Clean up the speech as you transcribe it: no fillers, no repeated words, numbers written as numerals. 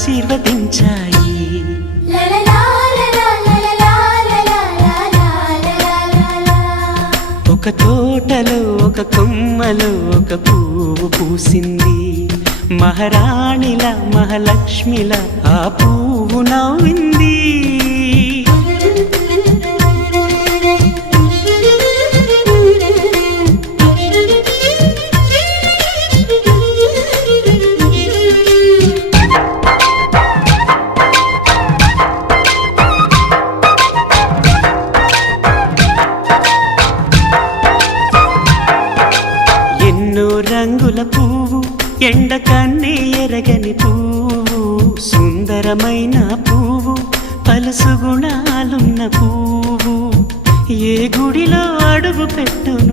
ఆశీర్వదించాయి. ఒక తోటలో ఒక కొమ్మలో ఒక పువ్వు పూసింది. మహారాణిలా మహాలక్ష్మిలా ఆ పువ్వు నవ్వింది. రంగుల పువ్వు ఎండ కన్నే ఎరగని పువ్వు, సుందరమైన పువ్వు, పలుసు గుణాలున్న పువ్వు. ఏ గుడిలో అడుగు పెట్టును